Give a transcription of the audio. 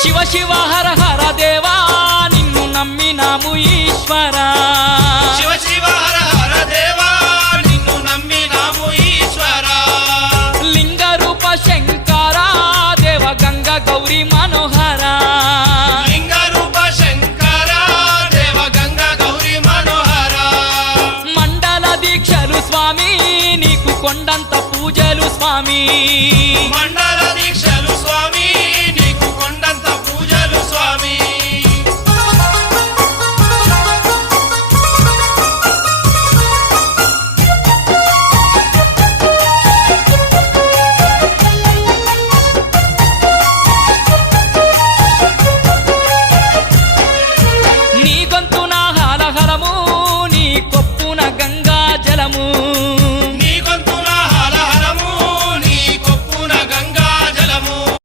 శివ శివ హర హర దేవా నిన్ను నమ్మినాము ఈశ్వరా శివ శివ హర హర దేవా నిన్ను నమ్మినాము ఈశ్వరా లింగ రూప శంకరా దేవ గంగ గౌరీ మనోహరా లింగ రూప శంకరా దేవ గంగ గౌరీ మనోహరా మండల దీక్షలు స్వామి నీకు కొండంత పూజలు స్వామి మండల